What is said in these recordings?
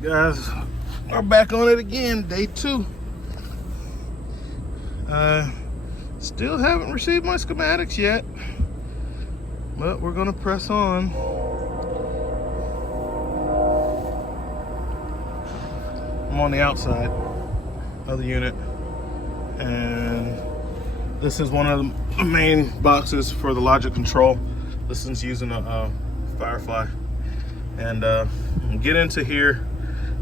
right, guys, we're back on it again, day 2. Still haven't received my schematics yet, but we're gonna press on. I'm on the outside of the unit, and this is one of the main boxes for the logic control. This is using a Firefly, and get into here.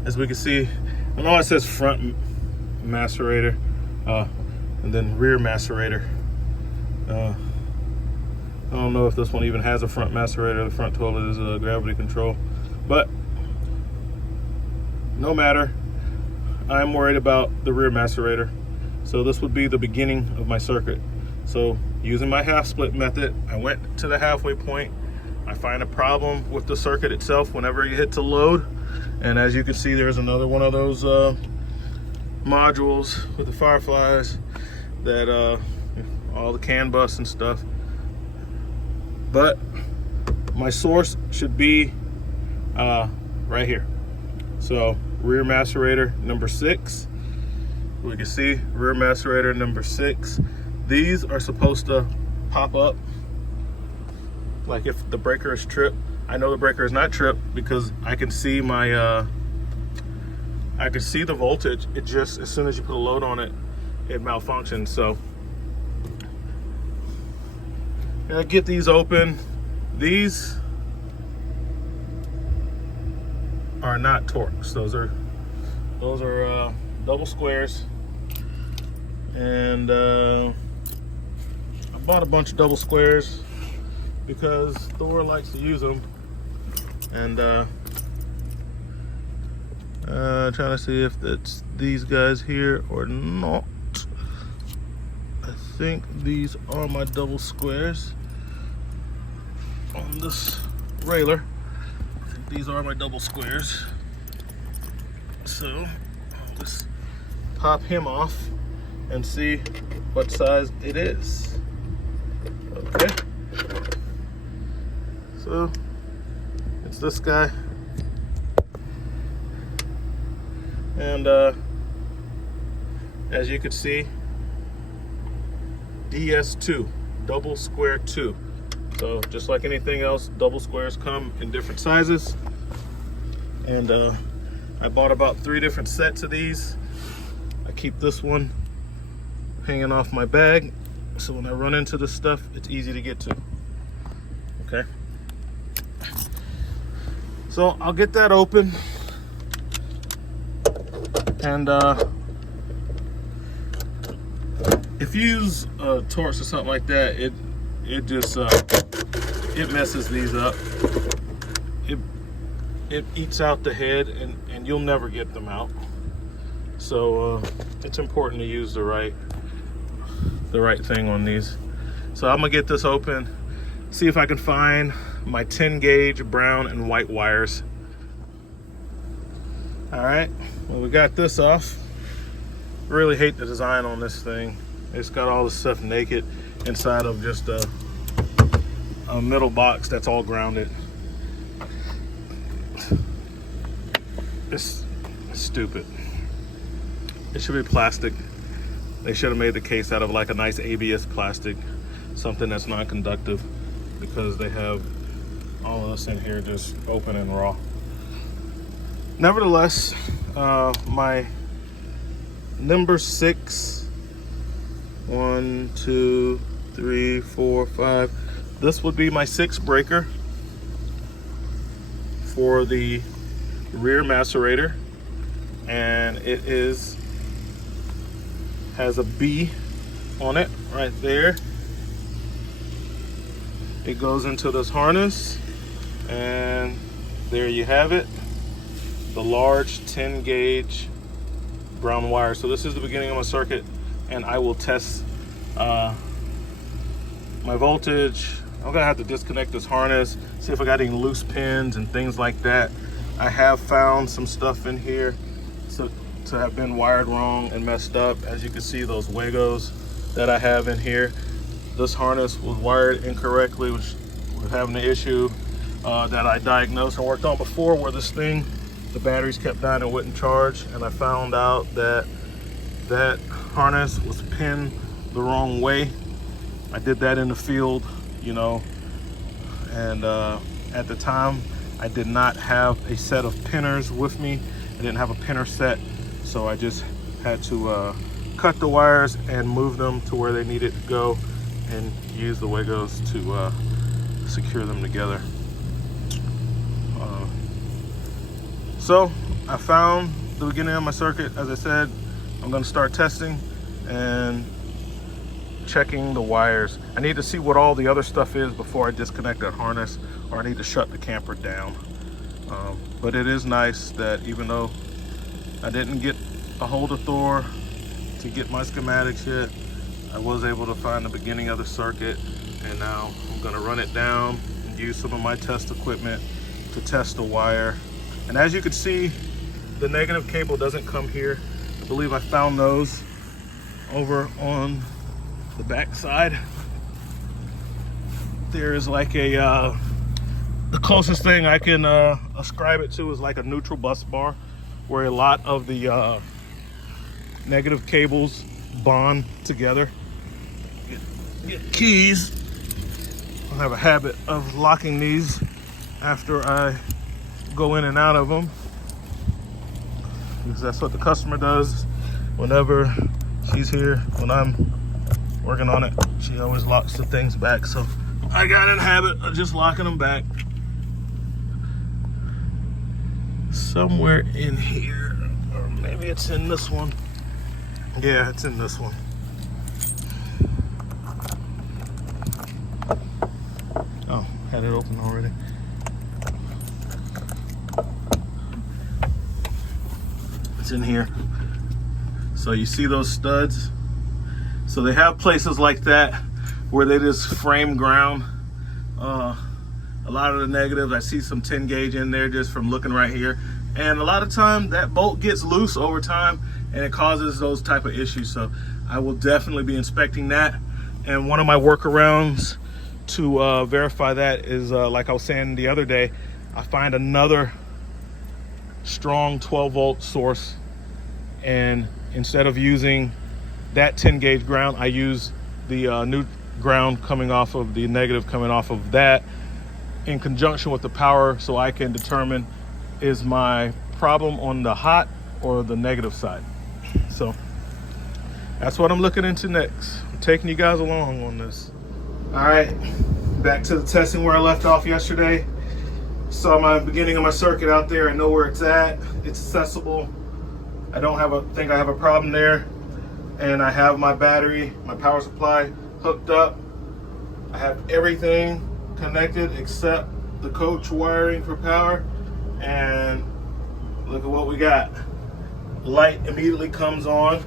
As we can see, I know it says front macerator and then rear macerator. I don't know if this one even has a front macerator. The front toilet is a gravity control, but no matter. I'm worried about the rear macerator. So this would be the beginning of my circuit. So using my half split method, I went to the halfway point. I find a problem with the circuit itself whenever you hit to load. And as you can see, there's another one of those modules with the Fireflies that all the CAN bus and stuff. But my source should be right here. So rear macerator number 6. We can see rear macerator number 6. These are supposed to pop up like if the breaker is tripped. I know the breaker is not tripped because I can see my I can see the voltage. It just, as soon as you put a load on it, it malfunctions. So I get these open. These are not Torx. Those are double squares, and I bought a bunch of double squares because Thor likes to use them. And trying to see if it's these guys here or not. I think these are my double squares on this railer. I think these are my double squares. So I'll just pop him off and see what size it is. Okay. So it's this guy. And as you can see, DS2, double square 2. So just like anything else, double squares come in different sizes. And I bought about 3 different sets of these. I keep this one hanging off my bag, so when I run into this stuff, it's easy to get to. Okay. So I'll get that open. And if you use Torx or something like that, it just it messes these up. It eats out the head, and you'll never get them out. So it's important to use the right thing on these. So I'm gonna get this open, see if I can find my 10 gauge brown and white wires. All right, well, we got this off. Really hate the design on this thing. It's got all this stuff naked inside of just a middle box that's all grounded. It's stupid. It should be plastic. They should have made the case out of like a nice ABS plastic, something that's non-conductive, because they have all of this in here just open and raw. Nevertheless, my number 6, 1, 2, 3, 4, 5. This would be my 6th breaker for the rear macerator, and it has a B on it right there. It goes into this harness, and there you have it. The large 10 gauge brown wire. So this is the beginning of my circuit, and I will test my voltage. I'm gonna have to disconnect this harness, see if I got any loose pins and things like that. I have found some stuff in here to have been wired wrong and messed up. As you can see, those Wagos that I have in here, this harness was wired incorrectly, which was having an issue that I diagnosed and worked on before, where this thing the batteries kept dying and wouldn't charge, and I found out that that harness was pinned the wrong way. I did that in the field, you know, and at the time I did not have a set of pinners with me. I didn't have a pinner set, so I just had to cut the wires and move them to where they needed to go and use the Wegos to secure them together. So I found the beginning of my circuit. As I said, I'm going to start testing and checking the wires. I need to see what all the other stuff is before I disconnect that harness, or I need to shut the camper down. But it is nice that even though I didn't get a hold of Thor to get my schematics yet, I was able to find the beginning of the circuit, and now I'm going to run it down and use some of my test equipment to test the wire. And as you can see, the negative cable doesn't come here. I believe I found those over on the back side. There's like a the closest thing I can ascribe it to is like a neutral bus bar, where a lot of the negative cables bond together. Get keys. I have a habit of locking these after I go in and out of them, because that's what the customer does whenever she's here. When I'm working on it, she always locks the things back, so I got in the habit of just locking them back. Somewhere in here, or maybe it's in this one. Yeah, it's in this one. Oh, had it open already. It's in here. So you see those studs? So they have places like that where they just frame ground a lot of the negatives. I see some 10 gauge in there just from looking right here. And a lot of time that bolt gets loose over time and it causes those type of issues. So I will definitely be inspecting that. And one of my workarounds to verify that is, like I was saying the other day, I find another strong 12 volt source, and instead of using that 10 gauge ground, I use the new ground coming off of the negative coming off of that in conjunction with the power, so I can determine is my problem on the hot or the negative side. So that's what I'm looking into next. I'm taking you guys along on this. All right, back to the testing where I left off yesterday. Saw my beginning of my circuit out there. I know where it's at. It's accessible. I don't think I have a problem there. And I have my battery, my power supply hooked up. I have everything connected except the coach wiring for power. And look at what we got. Light immediately comes on.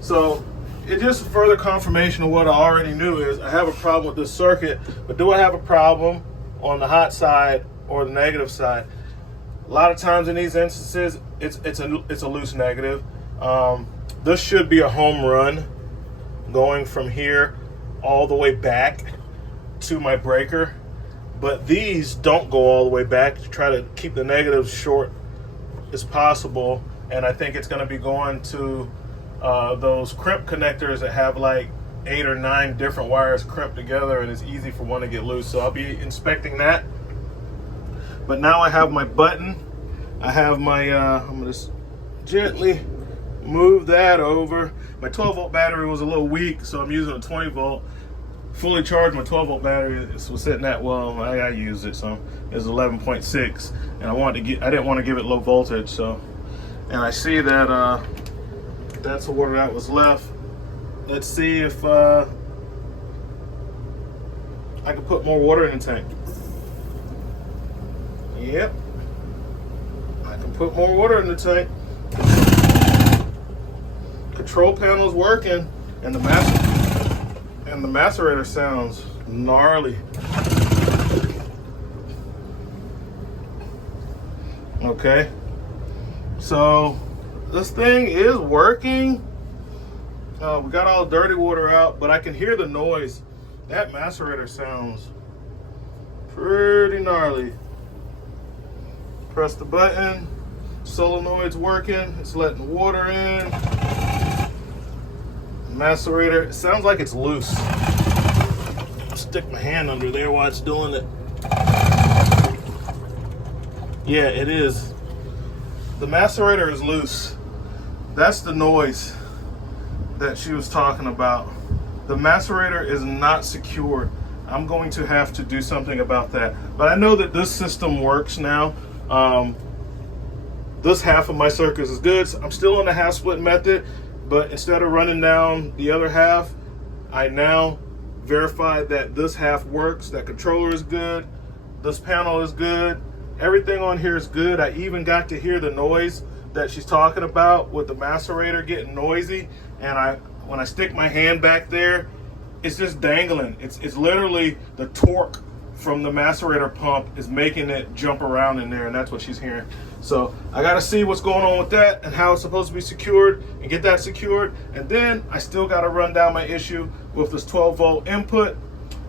So it just further confirmation of what I already knew is I have a problem with this circuit, but do I have a problem on the hot side or the negative side? A lot of times in these instances, it's a loose negative. This should be a home run going from here all the way back to my breaker, but these don't go all the way back to try to keep the negatives short as possible. And I think it's going to be going to those crimp connectors that have like 8 or 9 different wires crimped together, and it's easy for one to get loose. So I'll be inspecting that. But now I have my button. I have my, I'm going to gently move that over. My 12 volt battery was a little weak, so I'm using a 20 volt. Fully charged my 12 volt battery was sitting at, well, I used it, so it's 11.6, and I didn't want to give it low voltage, so. And I see that that's the water that was left. Let's see if I can put more water in the tank. Yep, I can put more water in the tank. Control panel's working, and the macerator sounds gnarly. Okay, so this thing is working. We got all the dirty water out, but I can hear the noise. That macerator sounds pretty gnarly. Press the button. solenoid's working. It's letting water in. Macerator, it sounds like it's loose. I'll stick my hand under there while it's doing it. Yeah, it is. The macerator is loose. That's the noise that she was talking about. The macerator is not secured. I'm going to have to do something about that. But I know that this system works now. This half of my circuit is good. I'm still on the half split method, but instead of running down the other half, I now verified that this half works. That controller is good. This panel is good. Everything on here is good. I even got to hear the noise that she's talking about with the macerator getting noisy. And when I stick my hand back there, it's just dangling. It's literally the torque from the macerator pump is making it jump around in there, and that's what she's hearing. So I got to see what's going on with that and how it's supposed to be secured and get that secured. And then I still got to run down my issue with this 12 volt input,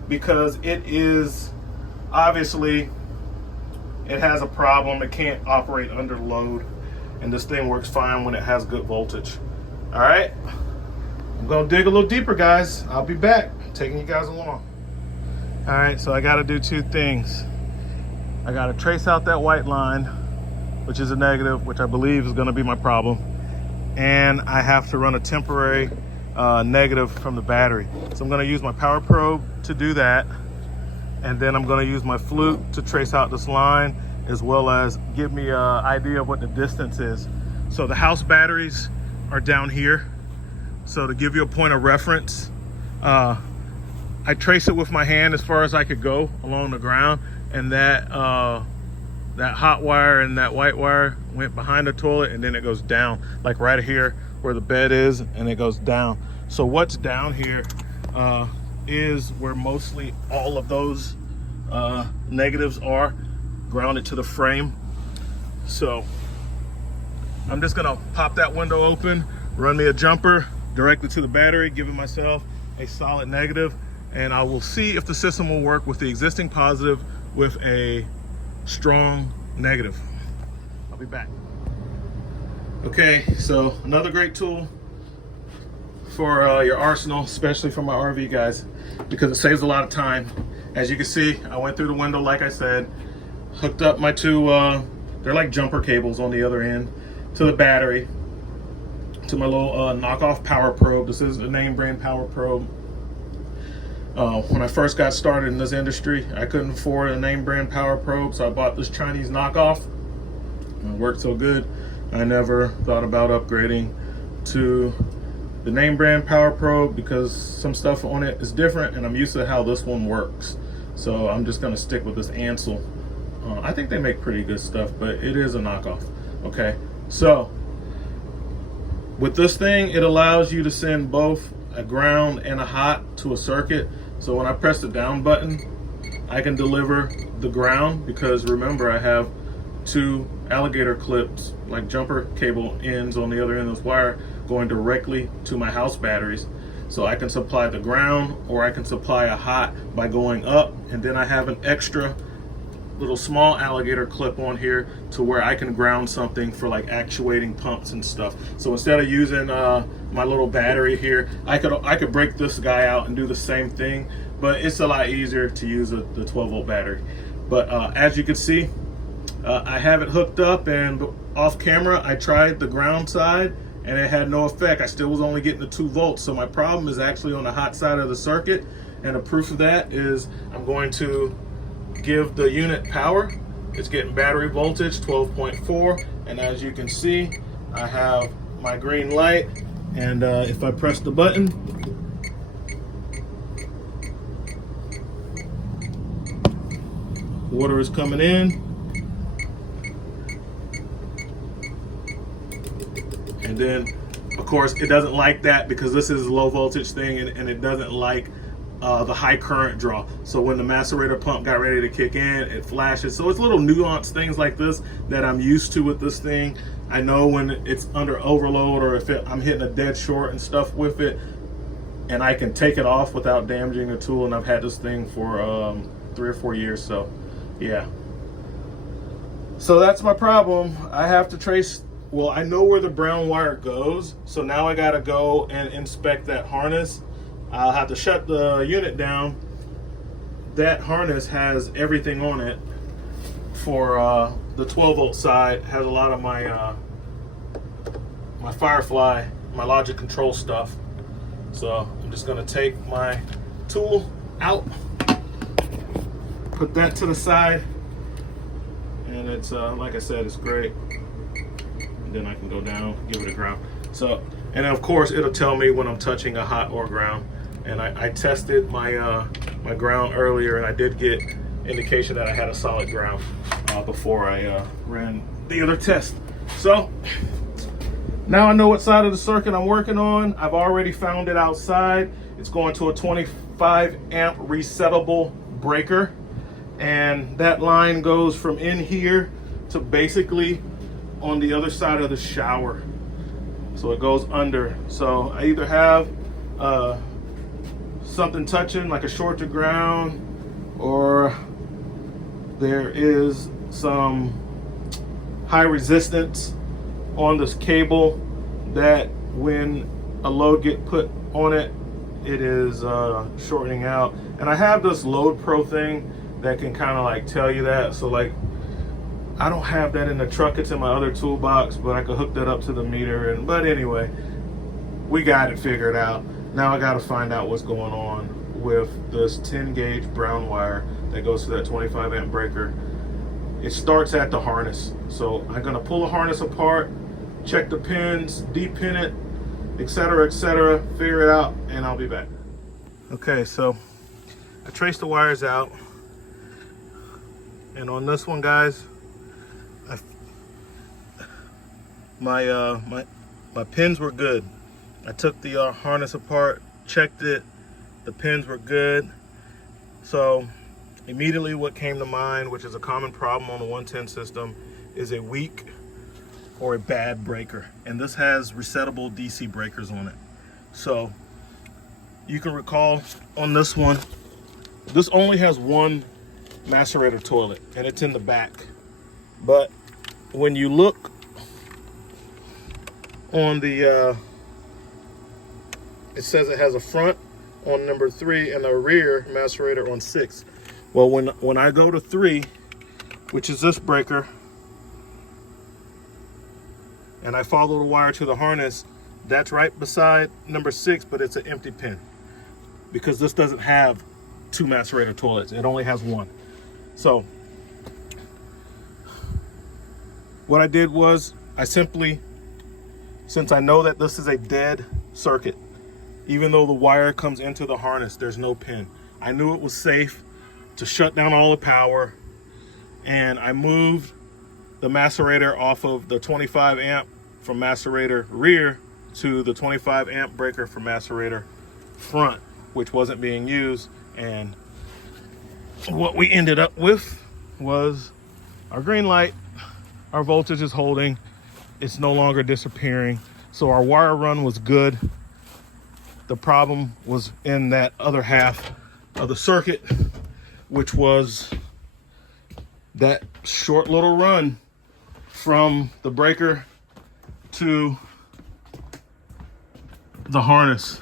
because it is obviously, it has a problem. It can't operate under load, and this thing works fine when it has good voltage. All right, I'm gonna dig a little deeper, guys. I'll be back, taking you guys along. All right, so I gotta do two things. I gotta trace out that white line, which is a negative, which I believe is gonna be my problem. And I have to run a temporary negative from the battery. So I'm gonna use my power probe to do that. And then I'm gonna use my flute to trace out this line, as well as give me an idea of what the distance is. So the house batteries are down here. So to give you a point of reference, I trace it with my hand as far as I could go along the ground, and that hot wire and that white wire went behind the toilet, and then it goes down, like right here where the bed is, and it goes down. So what's down here is where mostly all of those negatives are grounded to the frame. So I'm just gonna pop that window open, run me a jumper directly to the battery, giving myself a solid negative, and I will see if the system will work with the existing positive with a strong negative. I'll be back. Okay, so another great tool for your arsenal, especially for my RV guys, because it saves a lot of time. As you can see, I went through the window, like I said, hooked up my two, they're like jumper cables on the other end, to the battery, to my little knockoff power probe. This is a name brand power probe. When I first got started in this industry, I couldn't afford a name brand power probe, so I bought this Chinese knockoff. It worked so good, I never thought about upgrading to the name brand power probe, because some stuff on it is different and I'm used to how this one works. So I'm just gonna stick with this Ansel. I think they make pretty good stuff, but it is a knockoff. Okay, so with this thing, it allows you to send both a ground and a hot to a circuit. So when I press the down button, I can deliver the ground, because remember, I have two alligator clips, like jumper cable ends on the other end of this wire, going directly to my house batteries. So I can supply the ground, or I can supply a hot by going up, and then I have an extra little small alligator clip on here to where I can ground something for like actuating pumps and stuff. So instead of using my little battery here, I could break this guy out and do the same thing, but it's a lot easier to use the 12 volt battery. But as you can see, I have it hooked up, and off camera I tried the ground side and it had no effect. I still was only getting the 2 volts. So my problem is actually on the hot side of the circuit, and the proof of that is I'm going to give the unit power. It's getting battery voltage 12.4, and as you can see, I have my green light, and if I press the button, water is coming in, and then of course it doesn't like that because this is a low voltage thing, and it doesn't like the high current draw. So when the macerator pump got ready to kick in, it flashes. So it's little nuanced things like this that I'm used to with this thing. I know when it's under overload, or if I'm hitting a dead short and stuff with it, and I can take it off without damaging the tool. And I've had this thing for 3 or 4 years. So yeah. So that's my problem. I have to trace, well, I know where the brown wire goes, so now I gotta go and inspect that harness. I'll have to shut the unit down. That harness has everything on it for the 12 volt side, has a lot of my my Firefly, my logic control stuff. So I'm just gonna take my tool out, put that to the side, and it's like I said, it's great. And then I can go down, give it a ground. So, and then of course it'll tell me when I'm touching a hot or ground. And I tested my my ground earlier, and I did get indication that I had a solid ground before I ran the other test. So now I know what side of the circuit I'm working on. I've already found it outside. It's going to a 25 amp resettable breaker, and that line goes from in here to basically on the other side of the shower. So it goes under. So I either have something touching like a short to ground, or there is some high resistance on this cable that when a load get put on it, it is shortening out. And I have this Load Pro thing that can kind of like tell you that. So like, I don't have that in the truck, it's in my other toolbox, but I could hook that up to the meter. And but anyway, we got it figured out. Now I got to find out what's going on with this 10 gauge brown wire that goes to that 25 amp breaker. It starts at the harness. So I'm gonna pull the harness apart, check the pins, de-pin it, etc., figure it out, and I'll be back. Okay, so I traced the wires out, and on this one, guys, my pins were good. I took the harness apart, checked it, the pins were good. So immediately what came to mind, which is a common problem on the 110 system, is a weak or a bad breaker. And this has resettable DC breakers on it. So you can recall on this one, this only has one macerator toilet, and it's in the back. But when you look on the it says it has a front on number 3 and a rear macerator on 6. Well, when I go to 3, which is this breaker, and I follow the wire to the harness, that's right beside number 6, but it's an empty pin because this doesn't have 2 macerator toilets. It only has 1. So what I did was I simply, since I know that this is a dead circuit, even though the wire comes into the harness, there's no pin. I knew it was safe to shut down all the power, and I moved the macerator off of the 25 amp from macerator rear to the 25 amp breaker from macerator front, which wasn't being used. And what we ended up with was our green light, our voltage is holding, it's no longer disappearing. So our wire run was good. The problem was in that other half of the circuit, which was that short little run from the breaker to the harness.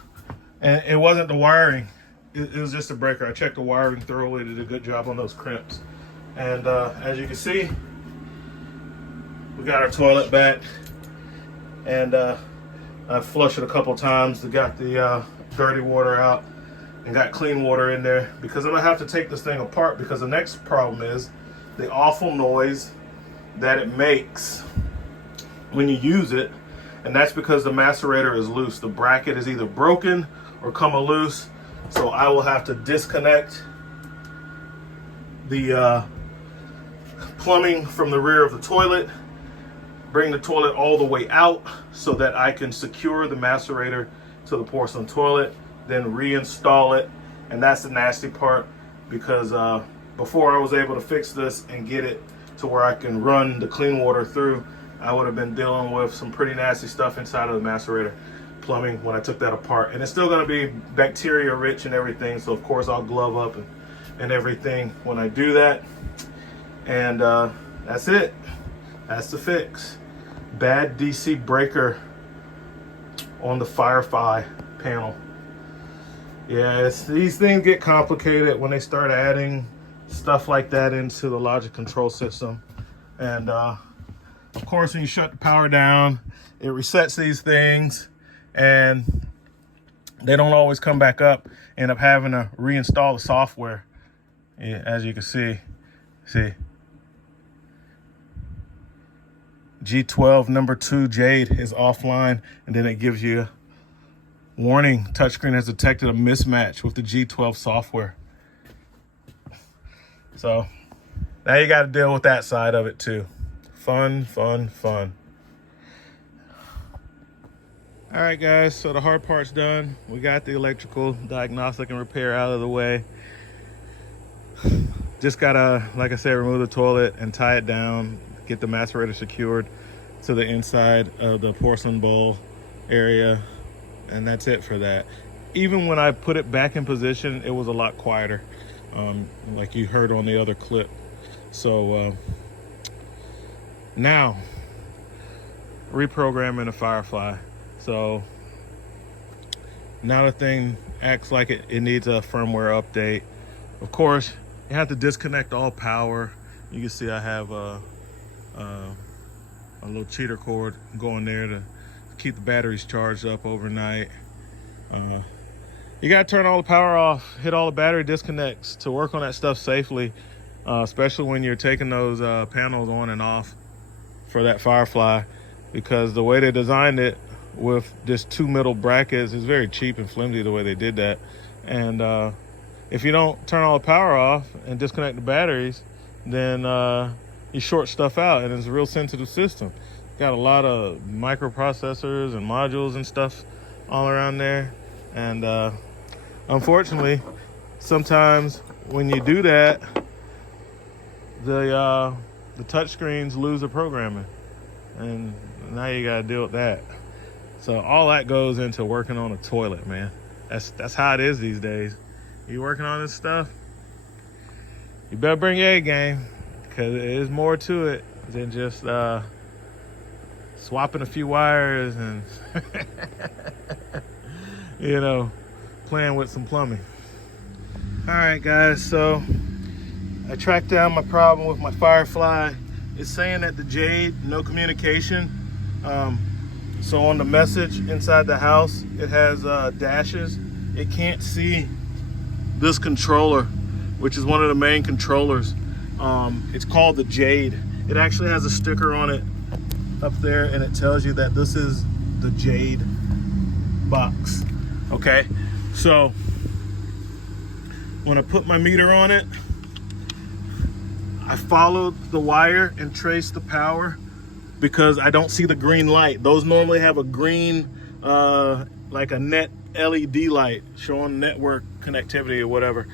And it wasn't the wiring, it was just the breaker. I checked the wiring thoroughly, did a good job on those crimps. And as you can see, we got our toilet back, and I flushed it a couple times to got the dirty water out and got clean water in there, because I'm gonna have to take this thing apart, because the next problem is the awful noise that it makes when you use it. And that's because the macerator is loose. The bracket is either broken or come loose. So I will have to disconnect the plumbing from the rear of the toilet, bring the toilet all the way out so that I can secure the macerator to the porcelain toilet, then reinstall it. And that's the nasty part, because before I was able to fix this and get it to where I can run the clean water through, I would have been dealing with some pretty nasty stuff inside of the macerator plumbing when I took that apart. And it's still going to be bacteria rich and everything, so of course I'll glove up and everything when I do that. And that's it. That's the fix. Bad DC breaker on the Firefly panel. Yeah, these things get complicated when they start adding stuff like that into the logic control system. And of course, when you shut the power down, it resets these things and they don't always come back up. End up having to reinstall the software. Yeah, as you can see, G12 number 2 Jade is offline, and then it gives you a warning. Touchscreen has detected a mismatch with the G12 software. So now you got to deal with that side of it too. Fun. All right, guys, so the hard part's done. We got the electrical diagnostic and repair out of the way. Just gotta, like I said, remove the toilet and tie it down, get the macerator secured to the inside of the porcelain bowl area, and that's it for that. Even when I put it back in position, it was a lot quieter, like you heard on the other clip. So now reprogramming the Firefly. So now the thing acts like it needs a firmware update. Of course, you have to disconnect all power. You can see I have a little cheater cord going there to keep the batteries charged up overnight. You gotta turn all the power off, hit all the battery disconnects to work on that stuff safely, especially when you're taking those panels on and off for that Firefly, because the way they designed it with just 2 middle brackets is very cheap and flimsy the way they did that. And if you don't turn all the power off and disconnect the batteries, then you short stuff out, and it's a real sensitive system. Got a lot of microprocessors and modules and stuff all around there. And unfortunately, sometimes when you do that, the touch screens lose the programming, and now you gotta deal with that. So all that goes into working on a toilet, man. That's how it is these days. You working on this stuff, you better bring your A game, because there's more to it than just swapping a few wires and you know, playing with some plumbing. All right, guys, so I tracked down my problem with my Firefly. It's saying that the Jade, no communication. So on the message inside the house, it has dashes. It can't see this controller, which is one of the main controllers. It's called the Jade. It actually has a sticker on it up there, and it tells you that this is the Jade box. Okay, so when I put my meter on it, I followed the wire and traced the power, because I don't see the green light. Those normally have a green, like a net LED light showing network connectivity or whatever.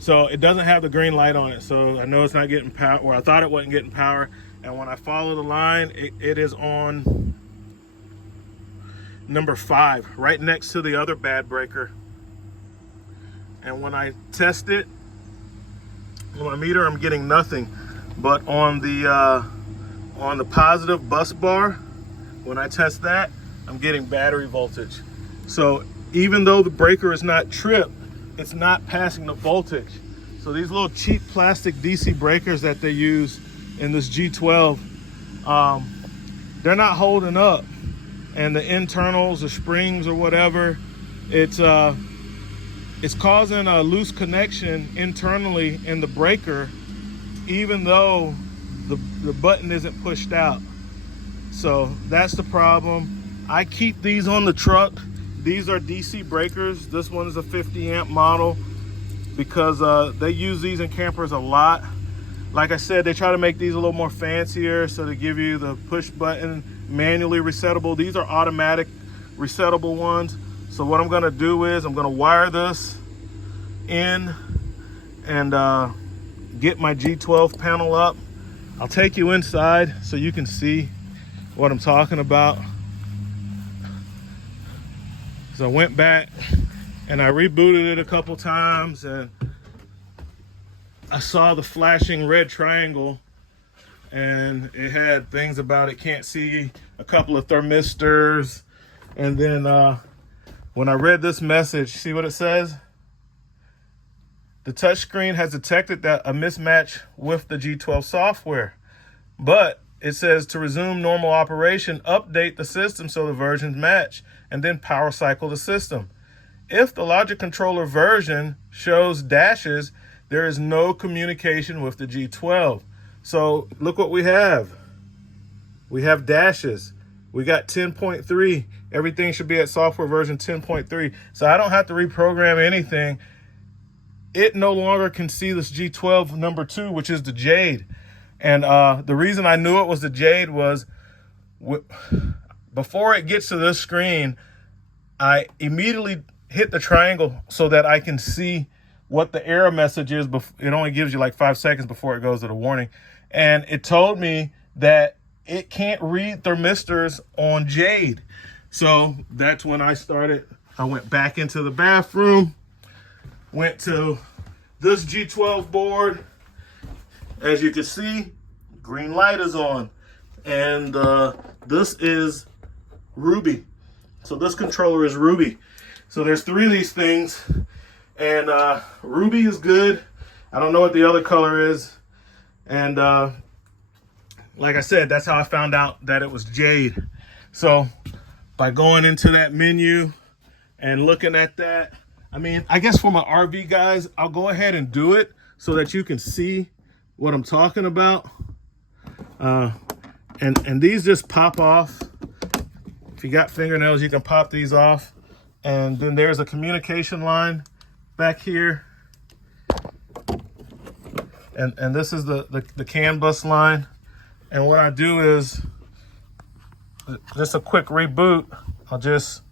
So it doesn't have the green light on it. So I know it's not getting power, or I thought it wasn't getting power. And when I follow the line, it is on number 5, right next to the other bad breaker. And when I test it on my meter, I'm getting nothing. But on the positive bus bar, when I test that, I'm getting battery voltage. So even though the breaker is not tripped, it's not passing the voltage. So these little cheap plastic DC breakers that they use in this G12, they're not holding up. And the internals, the springs or whatever, it's causing a loose connection internally in the breaker, even though the button isn't pushed out. So that's the problem. I keep these on the truck. These are DC breakers. This one is a 50 amp model, because they use these in campers a lot. Like I said, they try to make these a little more fancier, so they give you the push button, manually resettable. These are automatic resettable ones. So what I'm gonna do is I'm gonna wire this in and get my G12 panel up. I'll take you inside so you can see what I'm talking about. So I went back and I rebooted it a couple times, and I saw the flashing red triangle, and it had things about it can't see a couple of thermistors. And then when I read this message, see what it says? The touchscreen has detected that a mismatch with the G12 software, but it says to resume normal operation, update the system so the versions match, and then power cycle the system. If the logic controller version shows dashes, there is no communication with the G12. So look what we have. We have dashes. We got 10.3. Everything should be at software version 10.3. So I don't have to reprogram anything. It no longer can see this G12 number 2, which is the Jade. And the reason I knew it was the Jade was before it gets to this screen, I immediately hit the triangle so that I can see what the error message is. It only gives you like 5 seconds before it goes to the warning. And it told me that it can't read thermistors on Jade. So that's when I went back into the bathroom, went to this G12 board. As you can see, green light is on, and this is Ruby. So this controller is Ruby. So there's 3 of these things, and Ruby is good. I don't know what the other color is, and like I said, that's how I found out that it was Jade. So by going into that menu and looking at that, I mean, I guess for my RV guys, I'll go ahead and do it so that you can see what I'm talking about. And these just pop off. If you got fingernails, you can pop these off. And then there's a communication line back here. And this is the CAN bus line. And what I do is just a quick reboot. I'll just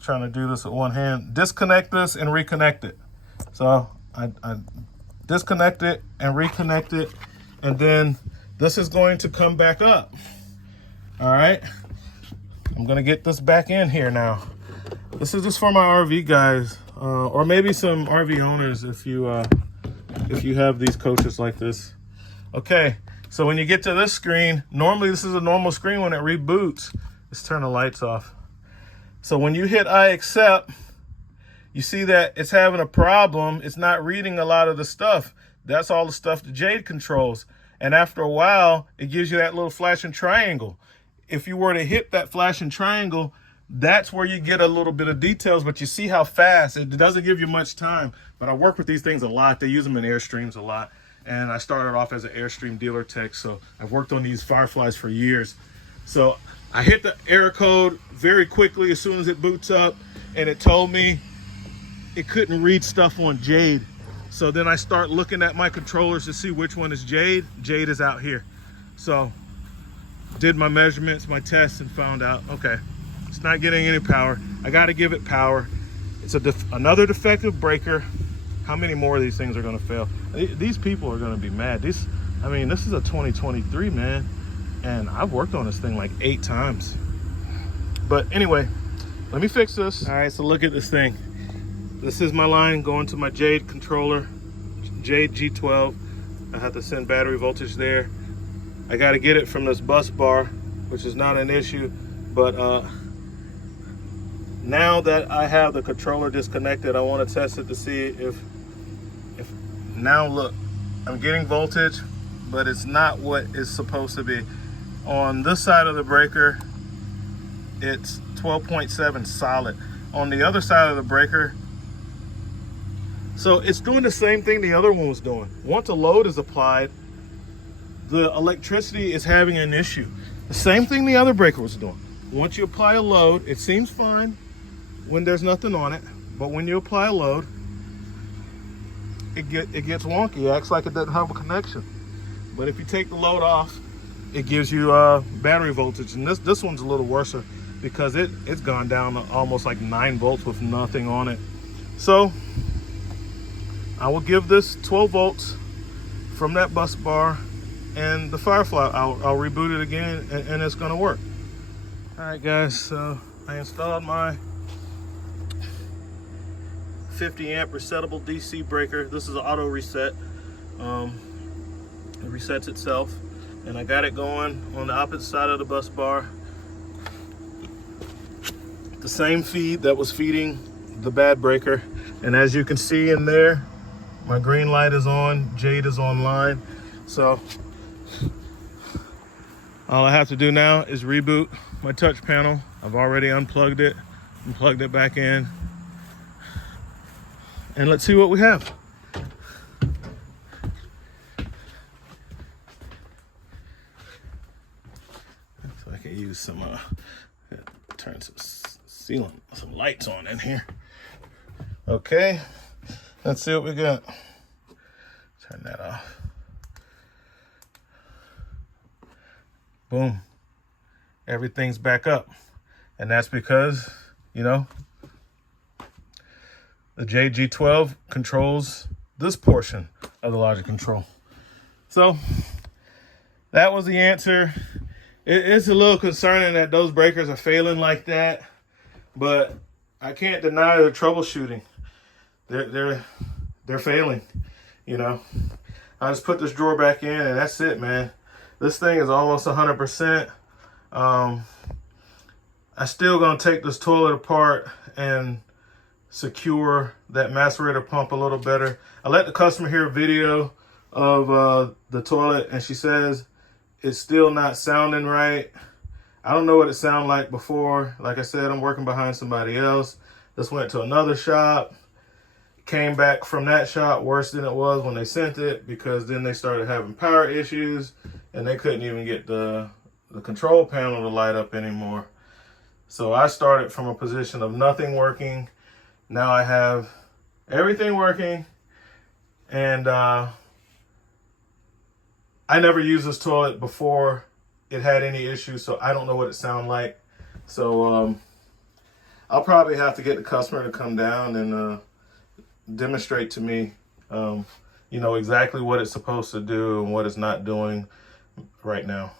trying to do this with one hand. Disconnect this and reconnect it. So I disconnect it and reconnect it, and then this is going to come back up. All right, I'm gonna get this back in here now. This is just for my RV guys, or maybe some RV owners if you have these coaches like this. Okay, so when you get to this screen, normally this is a normal screen when it reboots. Let's turn the lights off. So when you hit I accept, you see that it's having a problem. It's not reading a lot of the stuff. That's all the stuff the Jade controls. And after a while, it gives you that little flashing triangle. If you were to hit that flashing triangle, that's where you get a little bit of details, but you see how fast. It doesn't give you much time. But I work with these things a lot. They use them in Airstreams a lot. And I started off as an Airstream dealer tech, so I've worked on these Fireflies for years. So I hit the error code very quickly as soon as it boots up, and it told me it couldn't read stuff on Jade. So then I start looking at my controllers to see which one is Jade. Jade is out here. So did my measurements, my tests, and found out, okay, it's not getting any power. I got to give it power. It's another defective breaker. How many more of these things are going to fail? These people are going to be mad. This is a 2023, man. And I've worked on this thing like 8 times. But anyway, let me fix this. All right, so look at this thing. This is my line going to my Jade controller, Jade G12. I have to send battery voltage there. I got to get it from this bus bar, which is not an issue. But now that I have the controller disconnected, I want to test it to see if now look, I'm getting voltage, but it's not what it's supposed to be. On this side of the breaker, it's 12.7 solid. On the other side of the breaker, so it's doing the same thing the other one was doing. Once a load is applied, the electricity is having an issue. The same thing the other breaker was doing. Once you apply a load, it seems fine when there's nothing on it, but when you apply a load, it gets wonky. It acts like it doesn't have a connection. But if you take the load off, it gives you battery voltage, and this one's a little worse because it's gone down to almost like 9 volts with nothing on it. So I will give this 12 volts from that bus bar, and the Firefly, I'll reboot it again, and it's gonna work. All right, guys, so I installed my 50 amp resettable DC breaker. This is an auto reset. It resets itself. And I got it going on the opposite side of the bus bar. The same feed that was feeding the bad breaker. And as you can see in there, my green light is on, Jade is online. So all I have to do now is reboot my touch panel. I've already unplugged it and plugged it back in. And let's see what we have. So I can use some, turn some lights on in here. Okay, let's see what we got. Turn that off. Boom. Everything's back up. And that's because, you know, the JG12 controls this portion of the logic control. So that was the answer. It's a little concerning that those breakers are failing like that, but I can't deny the troubleshooting. They're failing, you know. I just put this drawer back in and that's it, man. This thing is almost 100%. I still gonna take this toilet apart and secure that macerator pump a little better. I let the customer hear a video of the toilet and she says it's still not sounding right. I don't know what it sounded like before. Like I said, I'm working behind somebody else. This went to another shop. Came back from that shop worse than it was when they sent it, because then they started having power issues and they couldn't even get the control panel to light up anymore. So I started from a position of nothing working. Now I have everything working, and I never used this toilet before it had any issues, so I don't know what it sounded like. So I'll probably have to get the customer to come down and demonstrate to me, you know, exactly what it's supposed to do and what it's not doing right now.